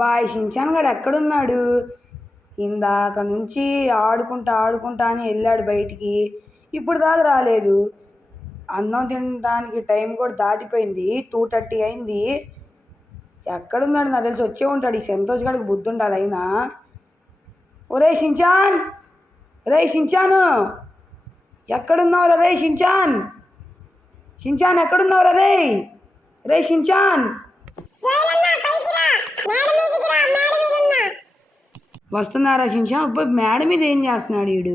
Bye Shinchan గడు ఎక్కడున్నాడు? ఇందాక నుంచి ఆడుకుంటా అని వెళ్ళాడు బయటికి. ఇప్పుడు దాకా రాలేదు. అన్నం తినడానికి టైం కూడా దాటిపోయింది, 2:30 అయింది. ఎక్కడున్నాడు? నాకు తెలిసి వచ్చే ఉంటాడు. ఈ సంతోష్ గడికి బుద్ధి ఉండాలి అయినా. ఒరే షించాన్, రే షించాను, ఎక్కడున్నావురా రే షించాన్? షించాన్ ఎక్కడున్నావురా రే? రే షించాన్, వస్తున్నారా షించాన్? అబ్బాయి మేడ మీద ఏం చేస్తున్నాడు వీడు?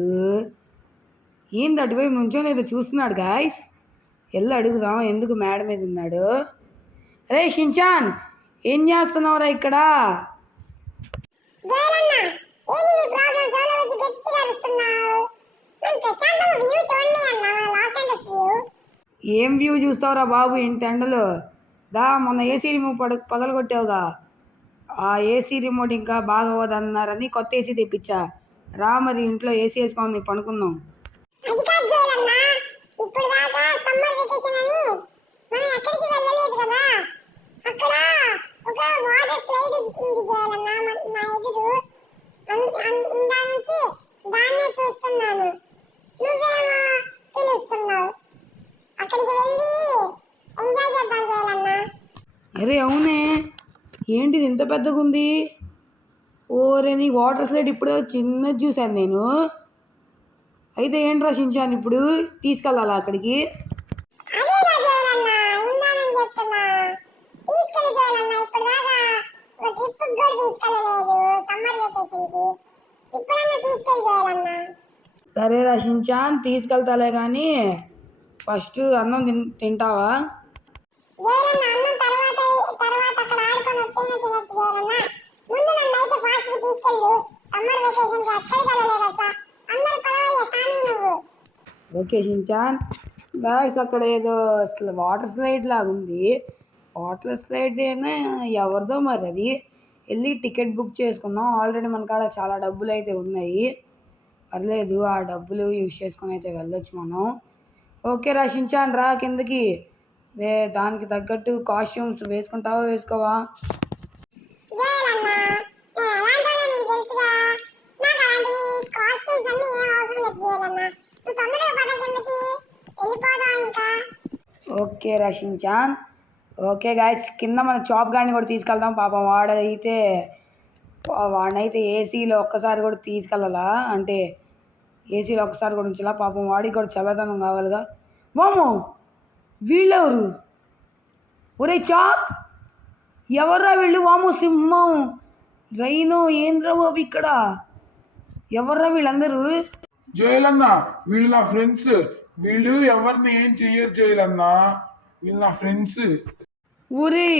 ఏంది అటువైపు నుంచొని ఏదో చూస్తున్నాడు గాయస్. వెళ్ళి అడుగుదాం ఎందుకు మేడ మీద ఉన్నాడు. రే షించాన్, ఏం చేస్తున్నావురా ఇక్కడ? ఏం వ్యూ చూస్తావురా బాబు ఇంటి ఎండలో? దా, మొన్న ఏసీ రిమోట్ పగలగొట్టావుగా, ఆ ఏసీ రిమోట్ ఇంకా బాగా అవ్వదన్నారని కొత్త ఏసీ తెప్పించా. రా మరి ఇంట్లో ఏసీ వేసుకొని పడుకుందాం. అరే అవునే, ఏంటిది ఇంత పెద్దగా ఉంది? ఓరే, నీ వాటర్ స్లైడ్ ఇప్పుడు చిన్నది చూశాను నేను. అయితే ఏంట్రా షించాన్, ఇప్పుడు తీసుకెళ్ళాలా అక్కడికి? సరేరా షించాన్, తీసుకెళ్తాలే కానీ ఫస్ట్ అన్నం తింటావా? Okay Shinchan. గాయస్, అక్కడ ఏదో వాటర్ స్లైడ్ లాగా ఉంది. వాటర్ స్లైడ్ అయినా ఎవరిదో మరి అది. వెళ్ళి టికెట్ బుక్ చేసుకుందాం. ఆల్రెడీ మన కాడ చాలా డబ్బులు అయితే ఉన్నాయి. పర్లేదు, ఆ డబ్బులు యూజ్ చేసుకొని అయితే వెళ్ళొచ్చు మనం. ఓకే రా షించాన్, రా కిందకి. దానికి తగ్గట్టు కాస్ట్యూమ్స్ వేసుకుంటావా వేసుకోవా? ఓకే రా షించాన్. ఓకే గాయస్, కింద మన చాప్ గాడిని కూడా తీసుకెళ్దాం. పాపం వాడినైతే ఏసీలో ఒక్కసారి కూడా తీసుకెళ్ళాలా, అంటే ఏసీలో ఒక్కసారి కూడా ఉంచాలా. పాపం వాడికి కూడా చల్లదనం కావాలిగా. వాము, వీళ్ళెవరు? ఒరే చాప్, ఎవర్రా వీళ్ళు? వాము, సింహం, రైనో, ఏంద్రా బాబు ఇక్కడ? ఎవర్రా వీళ్ళందరూ? జోయలన్న, వీళ్ళు నా ఫ్రెండ్స్. వీళ్ళు ఎవరిని ఏం చెయ్యరు జోయలన్న, వీళ్ళు నా ఫ్రెండ్స్. ఊరి,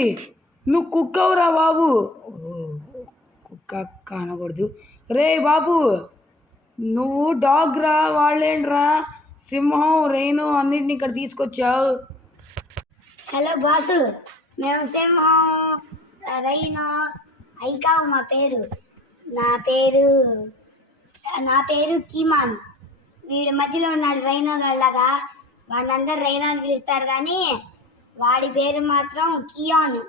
నువ్వు కుక్కవురా బాబు. కుక్క అనకూడదు. రే బాబు, నువ్వు డాగ్ రా, వాళ్ళేంట్రా సింహం, రైను అన్నిటిని ఇక్కడ తీసుకొచ్చావు? హలో బాసు, మేము సింహం, రైను అయి కావు మా పేరు. నా పేరు కీమాన్. వీడి మధ్యలో ఉన్నాడు రైనో గల్లాగా. వాడిని అందరు రైనో అని పిలుస్తారు, కానీ వాడి పేరు మాత్రం కియాన్.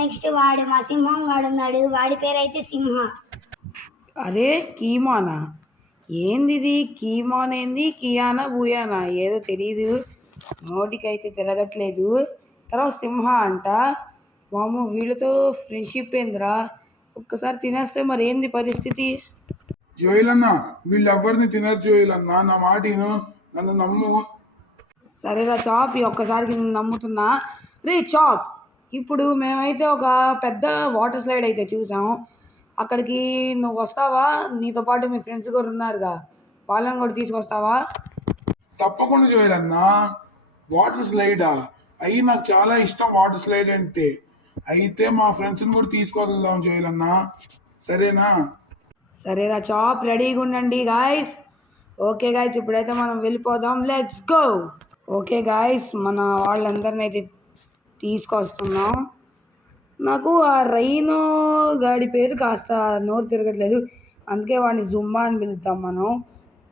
నెక్స్ట్ వాడు మా సింహం గాడు ఉన్నాడు, వాడి పేరు అయితే సింహ. అరే కీమానా? ఏంది ఇది? కీమాన్ ఏంది? కియానా బూయానా? ఏదో తెలియదు, నోటికైతే తిరగట్లేదు. తర్వాత సింహ అంట. మామూ, వీళ్ళతో ఫ్రెండ్షిప్ ఏందిరా? ఒక్కసారి తినేస్తే మరి ఏంది పరిస్థితి? జోయలన్న, వీళ్ళు ఎవరిని తినరు జోయలన్న, నా మాట నన్ను నమ్ము. సరేరా చాప్, ఈ ఒక్కసారికి నమ్ముతున్నా. రే చాప్, ఇప్పుడు మేమైతే ఒక పెద్ద వాటర్ స్లైడ్ అయితే చూసాము. అక్కడికి నువ్వు వస్తావా? నీతో పాటు మీ ఫ్రెండ్స్ కూడా ఉన్నారుగా, వాళ్ళని కూడా తీసుకొస్తావా? తప్పకుండా జోయలన్న. వాటర్ స్లైడా? అయ్యి నాకు చాలా ఇష్టం వాటర్ స్లైడ్ అంటే. అయితే మా ఫ్రెండ్స్ని కూడా తీసుకెళ్దాం జోయలన్న, సరేనా? సరేరా చాప్, రెడీగా ఉండండి గాయస్. ఓకే గాయస్, ఇప్పుడైతే మనం వెళ్ళిపోదాం. Let's go. ఓకే గాయస్, మన వాళ్ళందరినీ అయితే తీసుకొస్తున్నాం. నాకు ఆ రైనో గాడి పేరు కాస్త నోరు తిరగట్లేదు, అందుకే వాడిని జుంబా అని పిలుద్దాం మనం.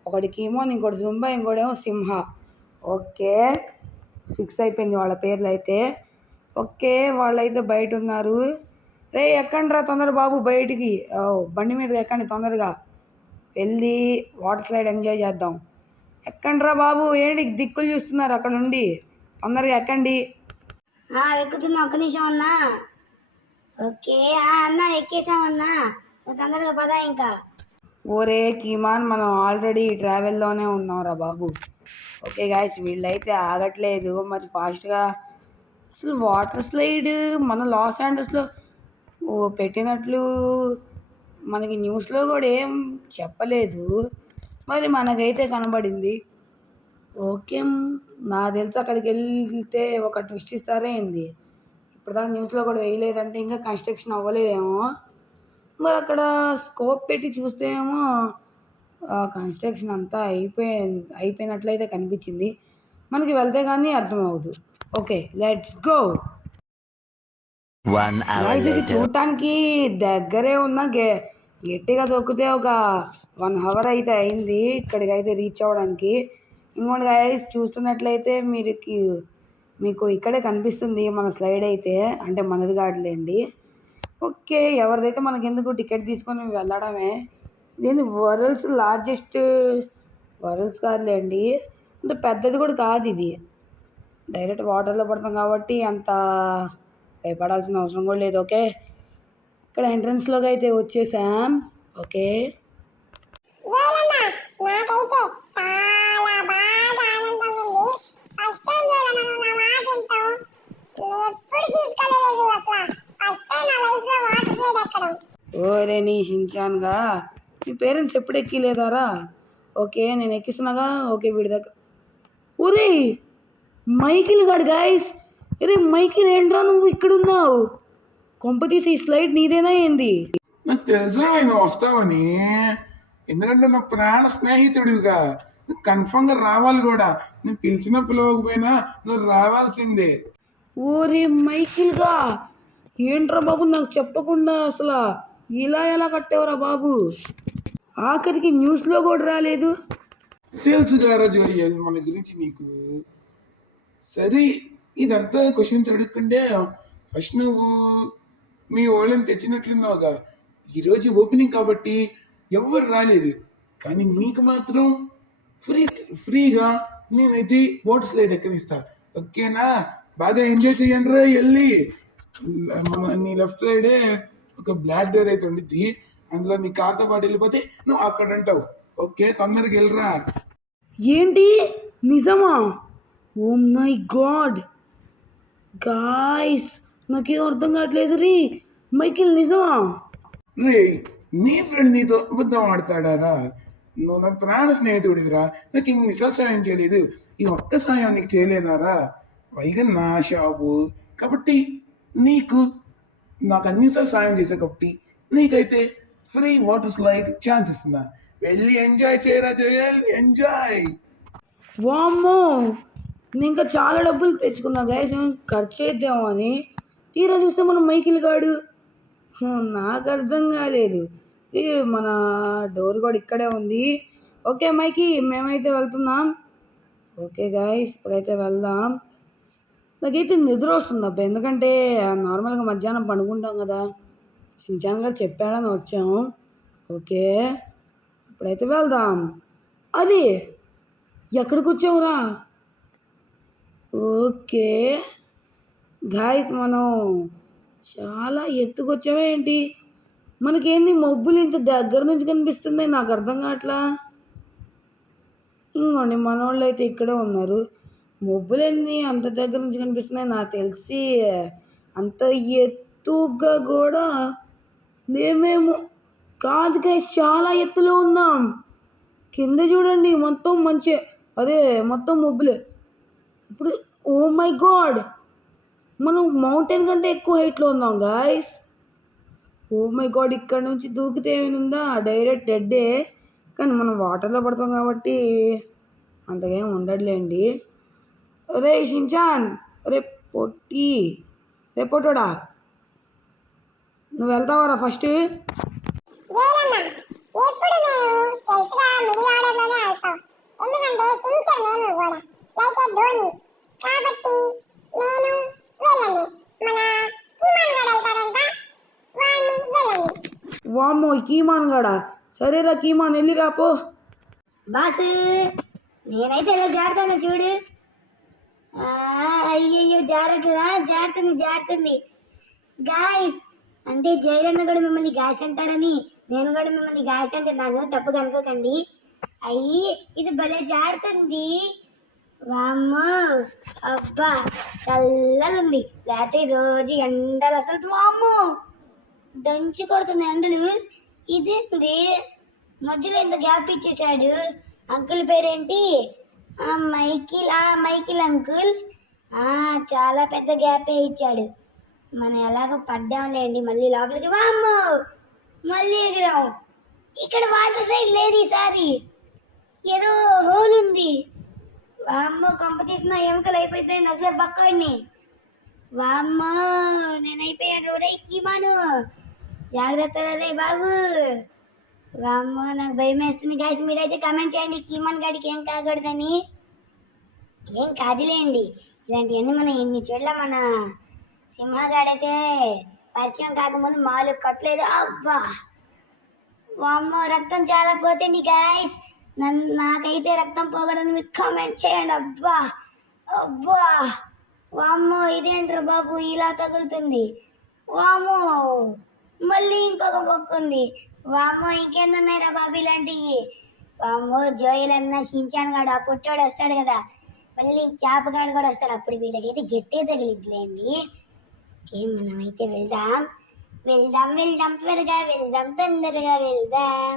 ఒకటికేమో ఇంకోటి జుంబా, ఇంకోటేమో సింహ. ఓకే, ఫిక్స్ అయిపోయింది వాళ్ళ పేర్లు అయితే. ఓకే, వాళ్ళైతే బయట ఉన్నారు. రే ఎక్కండి రా తొందర బాబు బయటికి. బండి మీద ఎక్కండి తొందరగా, వెళ్ళి వాటర్ స్లైడ్ ఎంజాయ్ చేద్దాం. ఎక్కండి రా బాబు, ఏంటి దిక్కులు చూస్తున్నారు అక్కడ నుండి, తొందరగా ఎక్కండి. ఎక్కుతున్నా, ఒక్క నిమిషం అన్నా. ఓకే అన్న, ఎక్కేసామన్నా. నువ్వు తొందరగా పదా ఇంకా. ఓరే కీమాన్, మనం ఆల్రెడీ ట్రావెల్లోనే ఉన్నాం రా బాబు. ఓకే గాయస్, వీళ్ళైతే ఆగట్లేదు మరి ఫాస్ట్గా. అసలు వాటర్ స్లైడ్ మన లాస్ ఏంజల్స్లో పెట్టినట్లు మనకి న్యూస్లో కూడా ఏం చెప్పలేదు, మరి మనకైతే కనబడింది. ఓకే, నాకు తెలిసి అక్కడికి వెళ్తే ఒక ట్విస్ట్ ఇస్తారే ఏంది. ఇప్పటిదాకా న్యూస్లో కూడా వేయలేదంటే ఇంకా కన్స్ట్రక్షన్ అవ్వలేదేమో. మరి అక్కడ స్కోప్ పెట్టి చూస్తే ఏమో కన్స్ట్రక్షన్ అంతా అయిపోయినట్లయితే కనిపించింది. మనకి వెళ్తే కానీ అర్థమవుదు. Okay, let's go. గైస్, ఇది చూడటానికి దగ్గరే ఉన్న గట్టిగా దొక్కితే ఒక 1 hour అయితే అయింది ఇక్కడికి అయితే రీచ్ అవ్వడానికి. ఇంకోటి గైస్, చూస్తున్నట్లయితే మీకు ఇక్కడే కనిపిస్తుంది మన స్లైడ్ అయితే, అంటే మనది కాదులేండి. ఓకే, ఎవరిదైతే మనకెందుకు, టికెట్ తీసుకొని వెళ్ళడమే. ఇదేంటి వరల్డ్స్ కాదులేండి, అంటే పెద్దది కూడా కాదు ఇది. డైరెక్ట్ వాటర్లో పడతాం కాబట్టి అంత భయపడాల్సిన అవసరం కూడా లేదు. ఓకే, ఇక్కడ ఎంట్రన్స్లోకి అయితే వచ్చేసాం. ఓకే, నాకైతే చాలా బాగా ఆనందంగా ఉంది. ఫస్ట్ టైం నా మాట వింటాం. ఎప్పుడు తీసుకెళ్ళలేదు అసలు. ఫస్ట్ టైం నా లైఫ్ లో వాటర్ స్లైడ్ ఎక్కడం. ఓరే నీ షించాన్గా, మీ పేరెంట్స్ ఎప్పుడు ఎక్కిలేదారా? ఓకే, నేను ఎక్కిస్తున్నాగా. ఓకే, వీడి దగ్గర ఒరే మైకిల్ గాడు గైస్. అరే మైకిల్, ఏంట్రా నువ్వు ఇక్కడున్నావు? కొంపతీసి ఈ స్లైడ్ నీదేనా ఏంది? నాకు తెలుసురా నువ్వు వస్తావని, ఎందుకంటే నా ప్రాణ స్నేహితుడివిగా నువ్వు కన్ఫామ్గా రావాలి కూడా. నేను పిలిచినా పిలవకపోయినా నువ్వు రావాల్సిందే. ఓరే మైకిల్గా, ఏంట్రా బాబు నాకు చెప్పకుండా అసలు ఇలా ఎలా కట్టావురా బాబు? ఆఖరికి న్యూస్లో కూడా రాలేదు. తెలుసుగారా జోరియల్ మన గురించి నీకు. సరే, ఇదంతా క్వశ్చన్స్ అడుక్కుంటే ఫస్ట్ నువ్వు మీ వాళ్ళని తెచ్చినట్లున్నావుగా. ఈరోజు ఓపెనింగ్ కాబట్టి ఎవరు రాలేదు, కానీ మీకు మాత్రం ఫ్రీగా నేనైతే వాటర్ స్లైడ్ ఎక్కనిస్తా. ఓకేనా? బాగా ఎంజాయ్ చేయండి రా. వెళ్ళి నీ లెఫ్ట్ సైడే ఒక బ్లాక్ డోర్ అయితే ఉండిద్ది, అందులో నీ కార్తో పాటు వెళ్ళిపోతే నువ్వు అక్కడ ఉంటావు. ఓకే, తొందరగా వెళ్ళరా. ఏంటి నిజమా? ఓ మై గాడ్ గాయ్స్, నాకేం అర్థం కావట్లేదు రీ. మైకిల్ నిజమా? రే, నీ ఫ్రెండ్ నీతో అబద్ధం ఆడతాడారా? నువ్వు నా ప్రాణ స్నేహితుడివిరా. నాకు ఇన్నిసార్లు సాయం చేయలేదు, ఈ ఒక్క సాయం నీకు చేయలేనారా? పైగా నా షాపు కాబట్టి నాకు అన్నిసార్లు సాయం చేశావు కాబట్టి నీకైతే ఫ్రీ వాటర్ స్లైడ్ ఛాన్స్ ఇస్తున్నా. వెళ్ళి ఎంజాయ్ చేయరా చేయాలి, ఎంజాయ్. వామ్మో, నేను ఇంకా చాలా డబ్బులు తెచ్చుకున్నా గైస్, ఖర్చు అయిద్దామో అని. తీరా చూస్తే మన మైకిల్ గాడు. నాకు అర్థం కాలేదు. మన డోర్ కూడా ఇక్కడే ఉంది. ఓకే మైకి, మేమైతే వెళ్తున్నాం. ఓకే గాయస్, ఇప్పుడైతే వెళ్దాం. నాకైతే నిద్ర వస్తుంది అబ్బా, ఎందుకంటే నార్మల్గా మధ్యాహ్నం పడుకుంటాం కదా. షించాన్ గారు చెప్పాడని వచ్చాము. ఓకే, ఇప్పుడైతే వెళ్దాం. అది ఎక్కడికి వచ్చావురా? ఓకే గాయస్, మనం చాలా ఎత్తుకొచ్చావా ఏంటి? మనకేంది మబ్బులు ఇంత దగ్గర నుంచి కనిపిస్తున్నాయి, నాకు అర్థం కావట్లా. ఇంకోండి మన వాళ్ళు అయితే ఇక్కడే ఉన్నారు. మబ్బులన్నీ అంత దగ్గర నుంచి కనిపిస్తున్నాయి, నాకు తెలిసి అంత ఎత్తుగా కూడా లేమేమో. కాదు గైస్, చాలా ఎత్తులో ఉన్నాం. కింద చూడండి, మొత్తం మొత్తం మబ్బులే. ఇప్పుడు ఓ మై గాడ్, మనం మౌంటైన్ కంటే ఎక్కువ హైట్లో ఉన్నాం గాయస్. ఓ మై గాడ్, ఇక్కడ నుంచి దూకితే ఏమైందా? డైరెక్ట్ డెడ్డే. కానీ మనం వాటర్లో పడతాం కాబట్టి అంతకేం ఉండట్లేండి. రే షించాన్, రే పొట్టోడా, నువ్వు వెళ్తావారా ఫస్ట్? వామ్మో ఈ కీమాన్ గడా. సరేరా కీమాన్ వెళ్ళి రాపో. బాసు నేనైతే ఇలా జారుతాను చూడు. అయ్యయ్యో జారుతుంది గాయస్. అంటే జైలన్న కూడా మిమ్మల్ని గాయస్ అంటారని నేను కూడా మిమ్మల్ని గాయస్ అంటున్నాను, తప్పుగా అనుకోకండి. అయ్యి ఇది భలే జారుతుంది. వామ్మో అబ్బా చల్లగా ఉంది. లేకపోతే రోజు ఎండలు అసలు వామ్మో దంచి కొడుతుంది ఎండలు. ఇదేంది మధ్యలో ఇంత గ్యాప్ ఇచ్చేసాడు. అంకుల్ పేరేంటి? Michael uncle. చాలా పెద్ద గ్యాపే ఇచ్చాడు. మనం ఎలాగో పడ్డాంలేండి మళ్ళీ లోపలికి. వామ్మో మళ్ళీ ఎగిరాం. ఇక్కడ వాటర్ సైడ్ లేదు ఈసారి, ఏదో హోల్ ఉంది. వామ్మో కొంప తీసిన ఎముకలు అయిపోతాయి అసలే బక్కడిని. వామ్మో నేను అయిపోయాను రే కీమాను, జాగ్రత్త రే బాబు. వామ్మో నాకు భయం వేస్తుంది గాయస్. మీరైతే కమెంట్ చేయండి కీమాన్ గాడికి ఏం కాకూడదని. ఏం కాదులేండి, ఇలాంటివన్నీ మనం ఎన్ని చోట్ల మన సింహగాడైతే పరిచయం కాకముందు మాలు కట్టలేదు. అబ్బా వామ్మో రక్తం చాలా పోతుంది గాయస్. నాకైతే రక్తం పోగడని మీరు కామెంట్ చేయండి. అబ్బా అబ్బా వామ్మో ఇదేంట్రా బాబు ఇలా తగులుతుంది. వామ్మో మళ్ళీ ఇంకొక బొక్క ఉంది. వామ్మో ఇంకేందున్నాయిరా బాబు ఇలాంటివి. వామ్మో జోయల్ అన్న షించాన్ గాడు ఆ పుట్టోడు వస్తాడు కదా, మళ్ళీ చేపగాడు కూడా వస్తాడు. అప్పుడు వీళ్ళకైతే గట్టే తగిలిద్దులేండి. ఓకే మనమైతే వెళ్దాం త్వరగా వెళ్దాం, తొందరగా వెళ్దాం.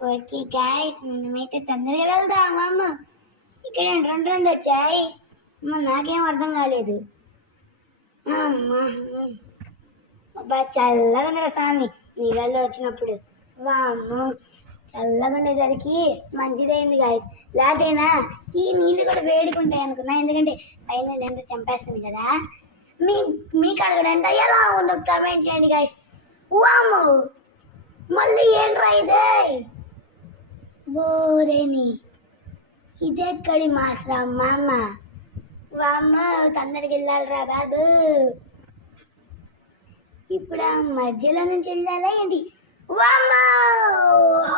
ఓకే గాయస్ మనమైతే తొందరగా వెళ్దాం. అమ్మ ఇక్కడ రెండు వచ్చాయి. నాకేం అర్థం కాలేదు. అబ్బా చల్లగా ఉందిరా స్వామి నీళ్ళల్లో వచ్చినప్పుడు. వామ్మో చల్లగా ఉండేసరికి మంచిదైంది గాయస్. లేకపోతేనా ఈ నీళ్ళు కూడా వేడుకుంటాయి అనుకున్నా, ఎందుకంటే పైన ఎంత చంపేస్తుంది కదా. మీకు అడగడంట ఎలా ఉందో కమెంట్ చేయండి గాయస్. వామ్మో మళ్ళీ ఏంట్రా ఇదే, ఓరేని ఇదెక్కడి మాస్రా మామ. వామ్మ తొందరకి వెళ్ళాలిరా బాబు. ఇప్పుడు ఆ మధ్యలో నుంచి వెళ్ళాలా ఏంటి? వామ్మ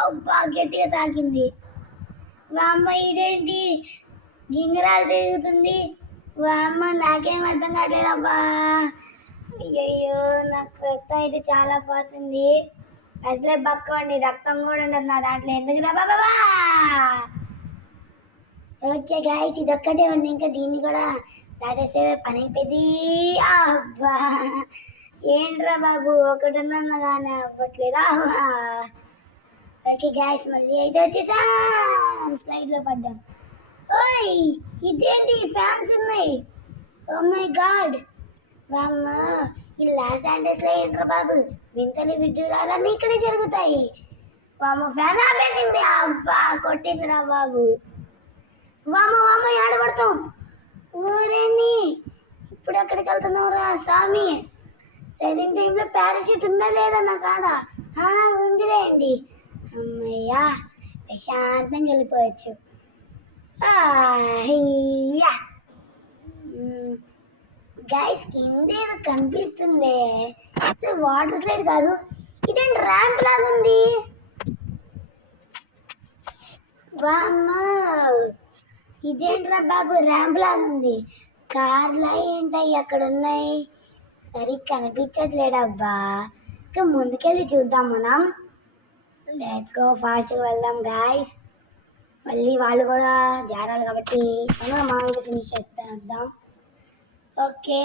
అబ్బా గట్టిగా తాకింది. వామ్మ ఇదేంటి గింగరాలు తిరుగుతుంది. వామ్మ నాకేం అర్థం కావట్లేదు అబ్బా. అయ్యయ్యో నాకు రక్తం అయితే చాలా పోతుంది. అసలే బక్కండి రక్తం కూడా ఉండదు నా దాంట్లో, ఎందుకు రా బాబా. ఓకే గాయస్ ఇదొక్కటే ఉంది, ఇంకా దీన్ని కూడా దాటేసే పని అయిపోయింది. అబ్బా ఏంట్రా బాబు ఒకటి ఉందన్న కానీ అవ్వట్లేదా. ఓకే గాయస్ మళ్ళీ అయితే వచ్చేసాం, స్లైడ్ లో పడ్డాం. ఓయ్ ఇదేంటి ఫ్యాన్స్ ఉన్నాయి. Oh my God. వామ్మ ఈ లాస్ ఏంజెల్స్ లో ఏంట్రా బాబు వింతలు విడ్డూరాలన్నీ ఇక్కడే జరుగుతాయి. వామ్మ ఫ్యాన్ ఆపేసింది. అబ్బా కొట్టిందిరా బాబు. వామ్మ ఆడబడతాం. ఊరేని ఇప్పుడు ఎక్కడికి వెళ్తున్నావు రా స్వామి. సరైన టైంలో పారాషూట్ ఉందా లేదా నా కాడ? ఉందిలేండి. అమ్మయ్యా ప్రశాంతంగా వెళ్ళిపోవచ్చు. గైస్ కింద ఏదో కనిపిస్తుంది, వాటర్ స్లైడ్ కాదు, ఇదేంటి ర్యాంప్ లాగా ఉంది. వామ్మో ఇదేంట్రా బాబు ర్యాంప్ లాగా ఉంది. కార్లా ఏంటవి అక్కడ ఉన్నాయి, సరిగ్గా కనిపించట్లేడబ్బా. ఇంకా ముందుకెళ్ళి చూద్దాం మనం. లెట్స్ గో ఫాస్ట్గా వెళ్దాం గాయస్. మళ్ళీ వాళ్ళు కూడా జారాలి కాబట్టి మనం అయితే ఫినిష్ చేద్దాం. ఓకే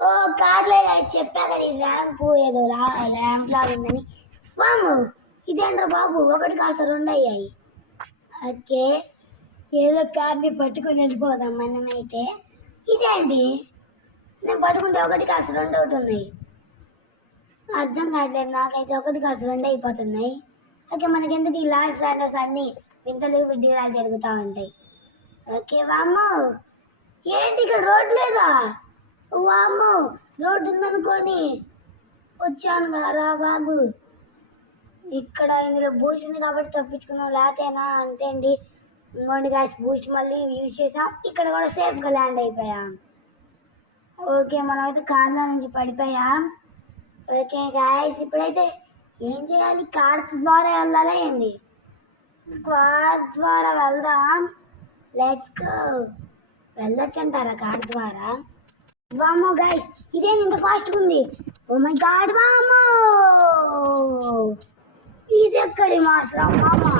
ఓ కార్లే చెప్పా కదా ర్యాంప్ ఏదో ర్యాంప్ లాగా ఉందని. వాము ఇదేంట్రా బాబు ఒకటి కాస్త రెండు అయ్యాయి. ఓకే ఏదో కార్ని పట్టుకుని వెళ్ళిపోదాం మనమైతే. ఇదేంటి నేను పట్టుకుంటే ఒకటి కాస్త రెండు ఒకటి ఉన్నాయి, అర్థం కావట్లేదు నాకైతే. ఒకటి కాస్త రెండు అయిపోతున్నాయి. ఓకే మనకెందుకు ఈ లార్జ్ స్టాండర్స్ అన్నీ వింతలు విడ్డీరాలు జరుగుతూ ఉంటాయి. ఓకే వామ్మో ఏంటి ఇక్కడ రోడ్ లేదా? వామ్మో రోడ్డు ఉందనుకొని వచ్చాను కదా బాబు. ఇక్కడ ఇందులో బూస్ట్ ఉంది కాబట్టి తప్పించుకున్నాం, లేతేనా అంతే అండి. ఇంకోండి గ్యాస్ బూస్ట్ మళ్ళీ యూజ్ చేసాం, ఇక్కడ కూడా సేఫ్గా ల్యాండ్ అయిపోయాం. ఓకే, మనమైతే కార్లో నుంచి పడిపోయాం. ఓకే గాయస్, ఇప్పుడైతే ఏం చేయాలి? కార్ ద్వారా వెళ్ళాలా ఏంది? కార్ ద్వారా వెళ్దాం. Let's go. వెళ్ళొచ్చంటారా కార్ ద్వారా? వామో గైస్, ఇదేం ఇంత ఫాస్ట్గా ఉంది? ఓ మై గాడ్, వామో! ఇది ఎక్కడి మాసరం మామా?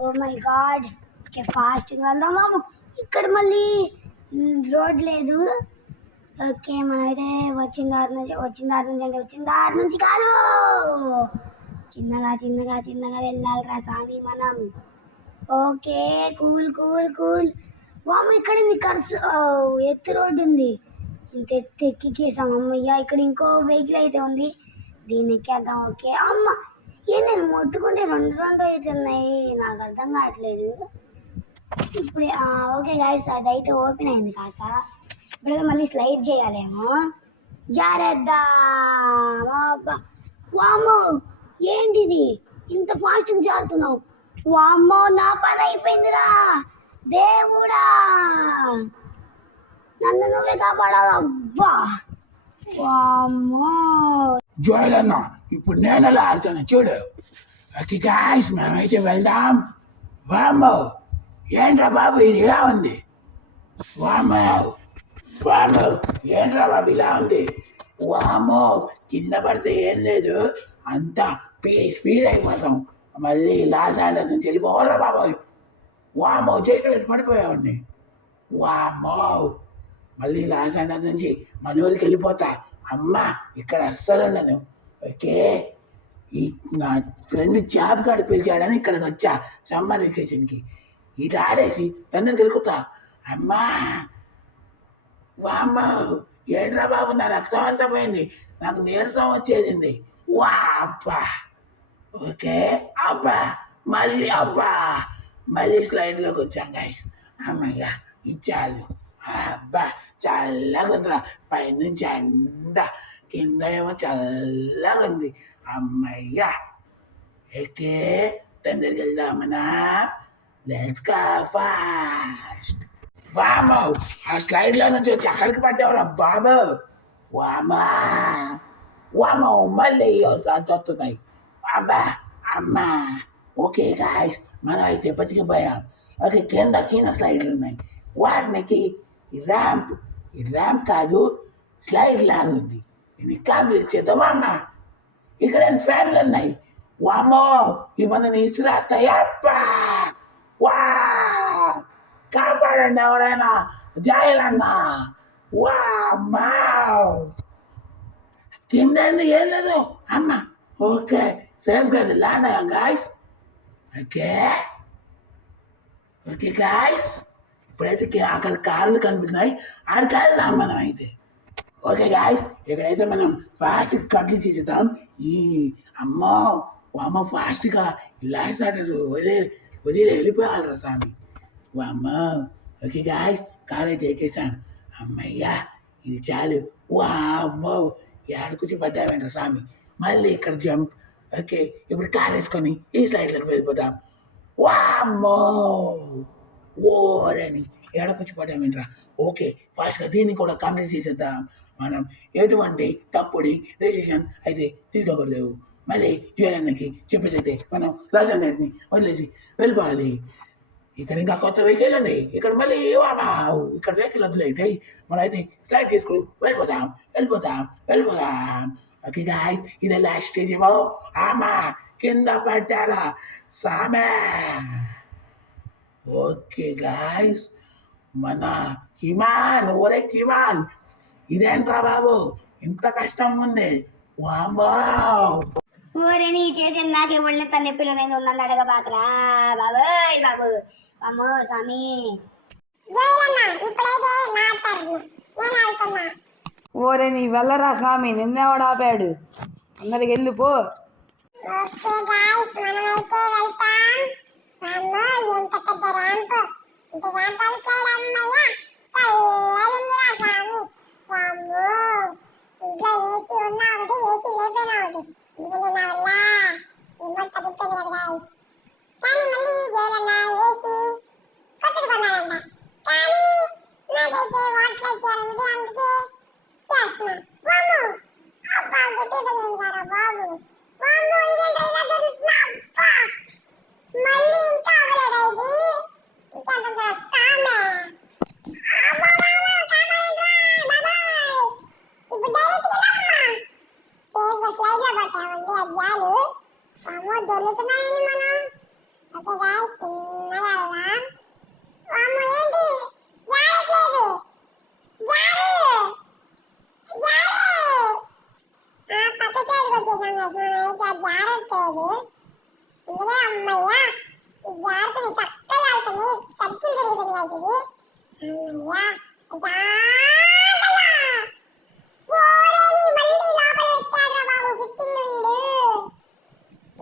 Oh my God. ఓకే, ఫాస్ట్గా వెళ్దాం మామ. ఇక్కడ మళ్ళీ రోడ్ లేదు. ఓకే, మనమైతే వచ్చిన దారి నుంచి కాదు, చిన్నగా వెళ్ళాలిరా స్వామి మనం. Okay, cool cool cool. వామ, ఇక్కడ ఎత్తు రోడ్డు ఉంది. ఇంత ఎత్తు ఎక్కిచ్చేసాం. అమ్మయ్య, ఇక్కడ ఇంకో వెహికల్ అయితే ఉంది, దీన్ని ఎక్కేద్దాం. ఓకే అమ్మ, నేను ముట్టుకుంటే రెండు అవుతున్నాయి, నాకు అర్థం కావట్లేదు. ఇప్పుడు ఓకే గాయస్, అదైతే ఓపెన్ అయింది కాక. ఇప్పుడైతే మళ్ళీ స్లైడ్ చేయాలేమో. జారేద్దాం. అబ్బా, వామ్మో, ఏంటిది ఇంత ఫాస్ట్గా జారుతున్నావు? వామ్మో, నా పని అయిపోయిందిరా దేవుడా, నన్ను నువ్వే కాపాడాలి. అబ్బా, వామ్మో. జోయల్ అన్న, ఇప్పుడు నేను ఎలా ఆడుతాను చూడు. ఓకే గాయ్స్, మనమైతే వెళ్దాం. వామ్మో, ఏంట్రా బాబు ఇది ఇలా ఉంది? వామ్మో వామ్మో, ఏంట్రా బాబు ఇలా ఉంది? వామ్మో, కింద పడితే ఏం లేదు, అంతా స్పీడ్ అయిపోతాం. మళ్ళీ లాస్ హ్యాండర్ నుంచి వెళ్ళిపోవాలా బాబోయ్. వామ్మో, చేసి పడిపోయావాడిని. వామ్మో, మళ్ళీ లాస్ హ్యాండర్ నుంచి మన ఊరికి వెళ్ళిపోతా. అమ్మా, ఇక్కడ అస్సలు ఉండను. ఓకే, ఈ నా ఫ్రెండ్ జాబ్ కార్డు పిలిచాడని ఇక్కడికి వచ్చా సమ్మర్ వెకేషన్కి. ఇది ఆడేసి తొందరకి వెళ్ళిపోతా. అమ్మా, వామ్మో, ఏంట్రా బాబు, నా రక్తం అంతా పోయింది, నాకు నీరసం వచ్చేసింది. వా అబ్బా. ఓకే, అబ్బా, మళ్ళీ స్లైడ్లోకి వచ్చాం గైస్. అమ్మయ్య, ఇచ్చాను. అబ్బా, చల్లగా ఉందిరా, పైనుంచి ఎండ, కింద ఏమో చల్లగా ఉంది. అమ్మయ్య, ఓకే, తొందరకి వెళ్దామనా? Let's go fast. వామ్మో, ఆ స్లైడ్లో నుంచి వచ్చి అక్కడికి పడ్డావురా బాబు. వామ్మో, మళ్ళీ వస్తున్నాయి. అబ్బా, అమ్మా. ఓకే గాయస్, మనం అయితే బతికిపోయాం. ఓకే, కింద స్లైడ్లు ఉన్నాయి, వాటికి ఈ ర్యాంప్ కాదు, స్లైడ్ లాగా ఉంది. ఇది కంప్లీట్ చేద్దామా అమ్మ? ఇక్కడ ఫ్యాన్లు ఉన్నాయి. వామ్మో, ఈ మనని ఇసురాస్తాయి. అబ్బా, వా, కాపాడండి ఎవరైనా, జాయలన్నా. వామ్మా, కింద ఏం లేదు అమ్మ. ఓకే, సేఫ్ గారు ల్యాండ్ అయ్యాం గాయస్. ఓకే ఓకే గాయస్, ఇప్పుడైతే అక్కడ కార్లు కనిపిస్తున్నాయి, ఆడికి వెళ్దాం మనం అయితే. ఓకే గాయస్, ఇక్కడైతే మనం ఫాస్ట్ కట్లు చేసేద్దాం. ఈ అమ్మో వామ్మ, ఫాస్ట్గా ఇలా వదిలే వెళ్ళిపోయాలరా స్వామి. వామ్మ. ఓకే గాయస్, కార్ అయితే ఎక్కేసాం. అమ్మయ్యా, ఇది చాలు. వామ్మో, ఏడకొచ్చి పడ్డావేంట స్వామి. మళ్ళీ ఇక్కడ జంప్. ఓకే, ఇప్పుడు కార్ వేసుకొని ఈ స్లైడ్లోకి వెళ్ళిపోతాం. వామ్మో, ఓరని ఏడకొచ్చి పడ్డామేంట్రా. ఓకే, ఫాస్ట్గా దీన్ని కూడా కంప్లీట్ చేసేద్దాం. మనం ఎటువంటి తప్పుడు డెసిషన్ అయితే తీసుకోకూడదు. మళ్ళీ జ్వరానికి చెప్పేసి అయితే మనం లాస్ అనేది వదిలేసి వెళ్ళిపోవాలి. ఇక్కడ ఇంకా కొత్త వెహికల్ ఉంది, ఇక్కడ మళ్ళీ ఇక్కడ వెహికల్ వదిలేంటి, మనం అయితే స్లైడ్ తీసుకుని వెళ్ళిపోతాం. ఓకే గాయ్స్, ఇదే లాస్ట్ స్టేజ్ ఏమో. ఆమా, కింద పడ్డారా సామే. ఓకే గాయ్స్, మన కిమాన్, ఇదేంట్రా బాబు ఇంత కష్టంగా ఉంది? వామ్మో, ఊరే నీ చేసిన నాకే ఒళ్ళ తన నొప్పిలో నేను నన్ను అడగబాకరా బాబోయ్ బాబు. అమ్మో స్వామి. ఓరే నీ వెళ్ళరా స్వామి, నిన్నెవడు ఆపాడు? అందరికి వెళ్ళిపో. ఇంట్లో ఏసీ ఉన్నా ఒకటి, ఏసీ లేకపోయినా ఒకటి, ఎందుకంటే నా వల్ల రిమోట్ తగ్గిపోయింది కదా గాయ్స్. కానీ మళ్ళీ చేయాలన్నా ఏసీ కొత్తది కొన్నానంట, కానీ నాకైతే వాటర్ స్లైడ్ చేయాలన్నది, అందుకే గాయ్స్ చిన్నగా వెళ్దాం. వామ్మో ఏంటి జారట్లేదు, పక్క సైడ్కి వచ్చేసాం గాయ్స్. మనమైతే అది జారట్లేదు. ఇందుకే అమ్మయ్య ఇది జారుతుంది, చక్కగా వెళ్తుంది, సర్కిల్ తిరుగుతుంది గాయ్స్ ఇది. అమ్మయ్య ప్రశాంతంగా. ఓరేని మళ్ళీ లోపల పెట్టాడ్రా బాబు ఫిట్టింగ్ వీడు.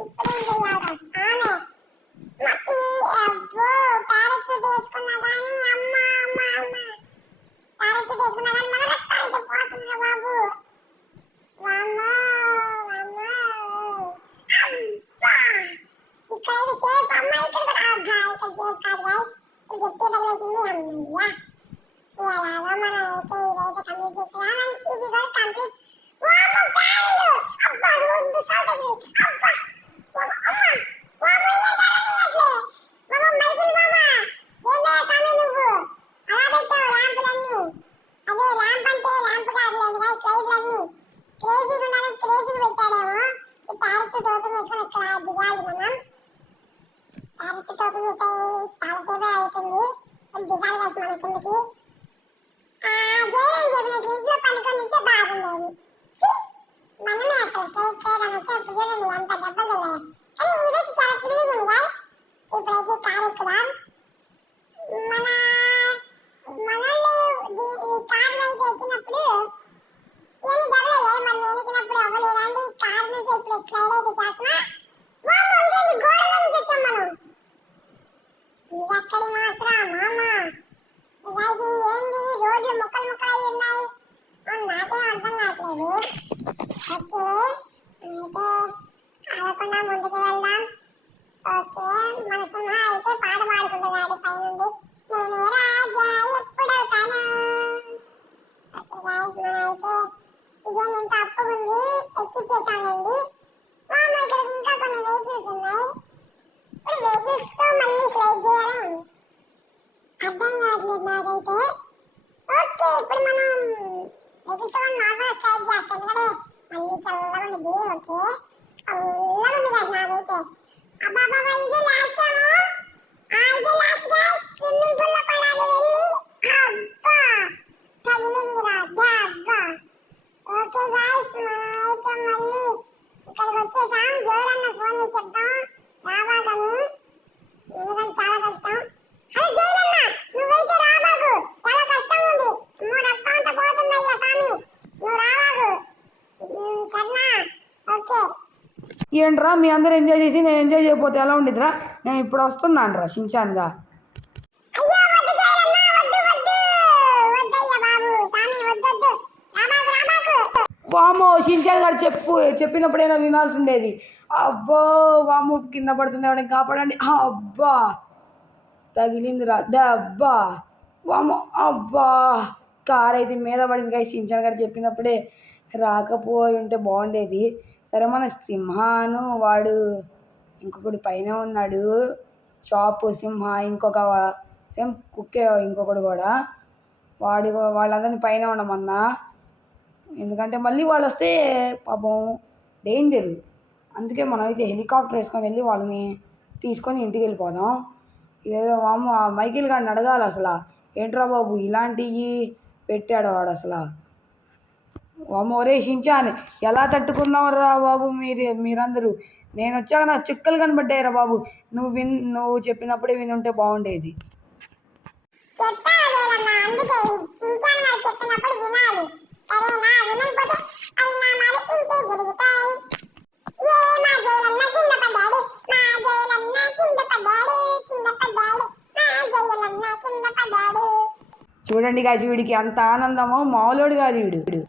ఇప్పుడేం చెయ్యాలి సామే? మట్టి అబ్బో పారాచూట్ వేసుకున్నా కానీ అమ్మ పారాచూట్ వేసుకున్నా కానీ మన రక్తం అయితే పోతుందిరా బాబు. వామ్మో అబ్బా ఇక్కడైతే సేఫ్. అమ్మ ఇక్కడ కూడా అబ్బా ఇక్కడ సేఫ్ కాదు గాయ్స్. ఇక్కడ గట్టి తగిలేసింది. అమ్మయ్య ఎలాగో మనం అయితే ఇదైతే కంప్లీట్ చేస్తున్నాం. ఇది కూడా కంప్లీట్. వామ్మో ఫ్యాన్లు అబ్బా 2 సార్లు తగిలి. అబ్బా అమ్మ వామ్మో ఏంటట్లే వామ్మో మైకిల్ మామ ఏందా సామి నువ్వు అలా పెట్టావు ర్యాంపులన్నీ? అదే ర్యాంప్ అంటే ర్యాంప్ కాదులేండి గాయ్స్, స్లైడ్లన్నీ క్రేజీగా ఉండాలని క్రేజీగా పెట్టాడేమో. ఈ పారాచూట్ ఓపెన్ చేసుకొని ఇక్కడ దిగాలి మనం. పారాచూట్ ఓపెన్ చేసే చాలాసేపే అవుతుంది. దిగాలి గాయ్స్ మనం కిందకి. జయరాం చెప్పినట్టు ఇంట్లో పనుకొని ఉంటే బాగుండేది. మనమే అసలు స్ట్రైట్ అని వచ్చినప్పుడు చూడండి ఎంత దెబ్బలు తగిలాయి. కానీ ఇదైతే చాలా క్లీన్ ఉంది గాయ్స్. ఇప్పుడైతే కారు ఎక్కుదాం. మనల్ని కారు అయితే ఎక్కినప్పుడు ఏమి డబ్బులు అయ్యాయి, మనం ఎక్కినప్పుడు అవ్వలేదండి. కారు నుంచి ఇప్పుడు స్లైడ్ అయితే చేస్తున్నా. వామ్మో ఇదేంటి గోడల నుంచి వచ్చాం మనం. ఇది ఎక్కడి మాసరా మామ? ఇదాసి ఏంది రోడ్లు ముక్కలు ముక్కలు అయి ఉన్నాయి. నాకేం అర్థం కావట్లేదు. ఓకే అయితే ఆగకుండా ముందుకు వెళ్దాం. ఓకే మన సింహ అయితే పాట పాడుకుంటున్నాడు పైనుండి. నేనే రాజా ఎప్పుడవుతాను. ఓకే గాయ్స్ మనమైతే ఇదేం ఇంత అప్పు ఉంది ఎక్కిచ్చేసానండి. వామ్మో ఇక్కడ ఇంకా కొన్ని వెహికల్స్ ఉన్నాయి. ఇప్పుడు వెహికల్స్ తో మళ్ళీ స్లైడ్ చేయాలా అని అర్థం కావట్లేదు నాకైతే. ఓకే ఇప్పుడు మనం వెహికల్స్ తో నార్మల్ స్లైడ్ చేస్తాం. ఎందుకంటే మళ్ళీ చల్లగా ఉంది. ఓకే చల్లగా ఉంది గాయ్స్ నాకైతే. అబ్బా ఇదే లాస్ట్ ఏమో. ఇదే లాస్ట్ గాయ్స్. స్విమ్మింగ్ పూల్ లో పడాలి వెళ్ళి. అబ్బా తగిలిందిరా అబ్బా. ఓకే గాయ్స్ మనమైతే మళ్ళీ ఇక్కడికి వచ్చేసాం. జోరన్న ఫోన్ చేసి చెప్తాం రావాలని, ఎందుకంటే చాలా కష్టం. హలో జోరన్న నువ్వైతే రాబాకు, చాలా కష్టం ఉంది. రక్తం అంతా పోతుందయ్యా స్వామి, నువ్వు రావాకు సరేనా? ఓకే ఏంట్రా మీ అందరు ఎంజాయ్ చేసి నేను ఎంజాయ్ చేయకపోతే ఎలా ఉండిద్దిరా? నేను ఇప్పుడు వస్తున్నాను రా షిన్చాన్గా. అయ్యో వద్దు జోరన్న వద్దయ్యా బాబు స్వామి వద్దొద్దు రాబాకు. వామో షిన్చాన్ గారు చెప్పినప్పుడైనా వినాల్సి ఉండేది. అబ్బో వాము కింద పడుతుంది, ఎవరైనా కాపాడండి. అబ్బా తగిలిందిరా అబ్బా వామో అబ్బా. కార్ అయితే మీద పడింది గాయ్స్. షిన్చాన్ గారు చెప్పినప్పుడే రాకపోయి ఉంటే బాగుండేది. సరే మన సింహాను వాడు ఇంకొకటి పైన ఉన్నాడు. చాపు సింహ ఇంకొక సేమ్ కుక్కే ఇంకొకడు కూడా వాళ్ళందరినీ పైన ఉండమన్నా. ఎందుకంటే మళ్ళీ వాళ్ళు వస్తే పాపం డేంజర్. అందుకే మనం అయితే హెలికాప్టర్ వేసుకొని వెళ్ళి వాళ్ళని తీసుకొని ఇంటికి వెళ్ళిపోదాం. ఇదేదో వాము ఆ మైకిల్ గారిని అడగాలి అసలు ఏంట్రా బాబు ఇలాంటివి పెట్టాడు వాడు అసలు. వాము ఒరే షిన్చాన్ ఎలా తట్టుకున్నావురా బాబు మీరందరూ. నేను వచ్చాక నా చుక్కలు కనబడ్డాయిరా బాబు. నువ్వు చెప్పినప్పుడే వినుంటే బాగుండేది. అందుకే షిన్చాన్ గారు చెప్పినప్పుడు వినాలి సరేనా? వినకపోతే అవి నా మాట ఇంతే జరుగుతాయి. మా జైలన్న కింద పడ్డాడు, మా జైలన్న కింద పడ్డాడు, మా జైలన్న కింద పడ్డాడు. చూడండి గాయ్స్ వీడికి అంత ఆనందమో మామూలుడు కాదు వీడు.